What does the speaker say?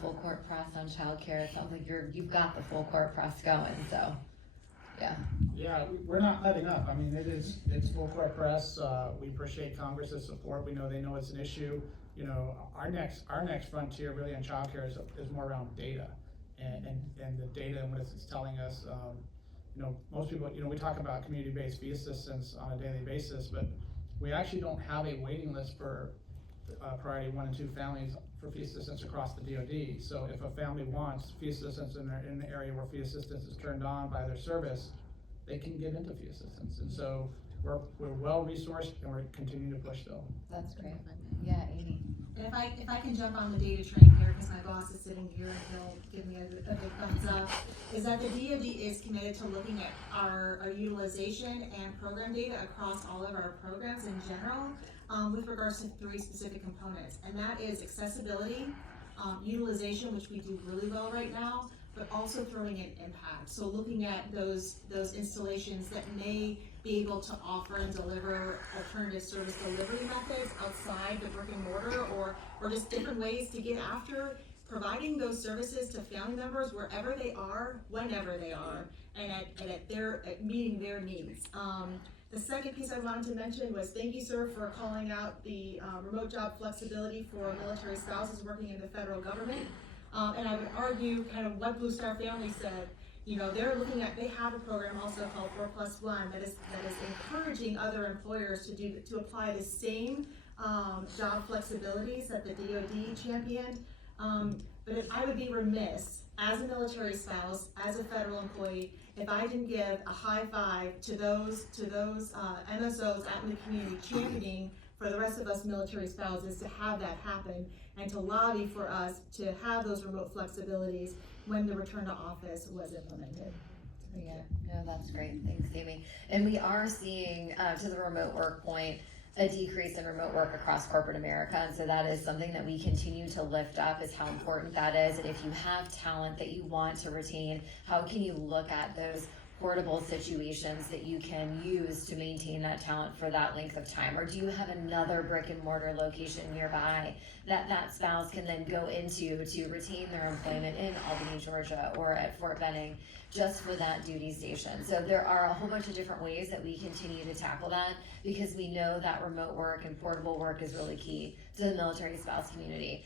full court press on childcare. It sounds like you've got the full court press going, so, yeah. Yeah, we're not letting up. I mean, it's full court press. We appreciate Congress's support. We know they know it's an issue. You know, our next frontier really on childcare is more around data and the data and what it's telling us. You know, most people, you know, we talk about community-based fee assistance on a daily basis, but we actually don't have a waiting list for priority 1 and 2 families for fee assistance across the DoD. So if a family wants fee assistance in the area where fee assistance is turned on by their service, they can get into fee assistance. And so we're well resourced and we're continuing to push though. That's great. Yeah, Amy. And if I can jump on the data train here, because my boss is sitting here and he'll give me a big thumbs up, is that the DoD is committed to looking at our utilization and program data across all of our programs in general, with regards to 3 specific components. And that is accessibility, utilization, which we do really well right now, but also throwing in impact. So looking at those installations that may be able to offer and deliver alternative service delivery methods outside the brick and mortar, or just different ways to get after providing those services to family members wherever they are, whenever they are, and at meeting their needs. The second piece I wanted to mention was thank you, sir, for calling out the remote job flexibility for military spouses working in the federal government. And I would argue kind of what Blue Star Family said. You know, they have a program also called 4+1 that is encouraging other employers to apply the same job flexibilities that the DoD championed. But I would be remiss as a military spouse, as a federal employee, if I didn't give a high five to those MSOs out in the community championing for the rest of us military spouses to have that happen and to lobby for us to have those remote flexibilities when the return to office was implemented. Yeah, no, that's great. Thanks, Amy. And we are seeing, to the remote work point, a decrease in remote work across corporate America. And so that is something that we continue to lift up, is how important that is. And if you have talent that you want to retain, how can you look at those portable situations that you can use to maintain that talent for that length of time? Or do you have another brick and mortar location nearby that spouse can then go into to retain their employment in Albany, Georgia, or at Fort Benning, just for that duty station? So there are a whole bunch of different ways that we continue to tackle that, because we know that remote work and portable work is really key to the military spouse community.